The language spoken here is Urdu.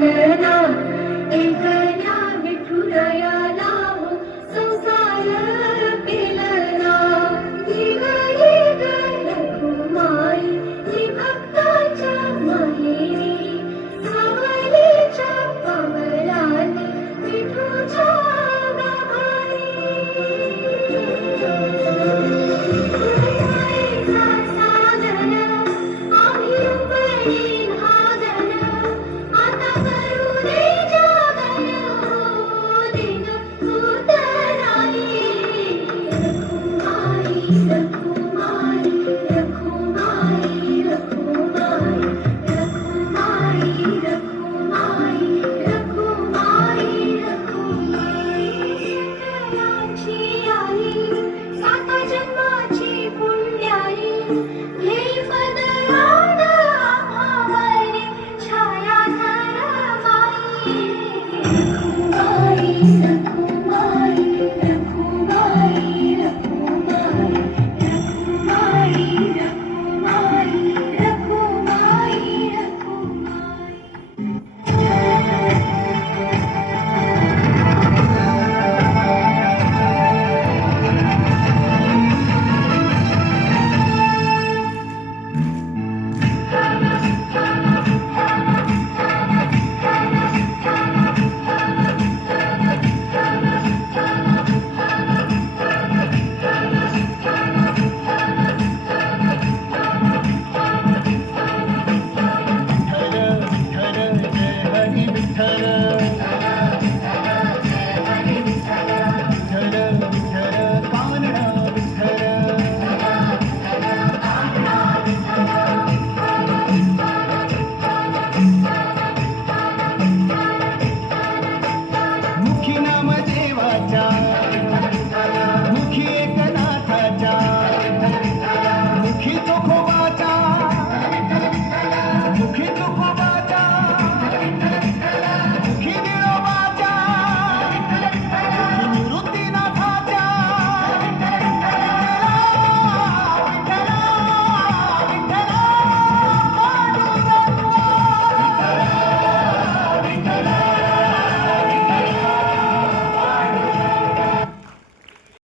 میں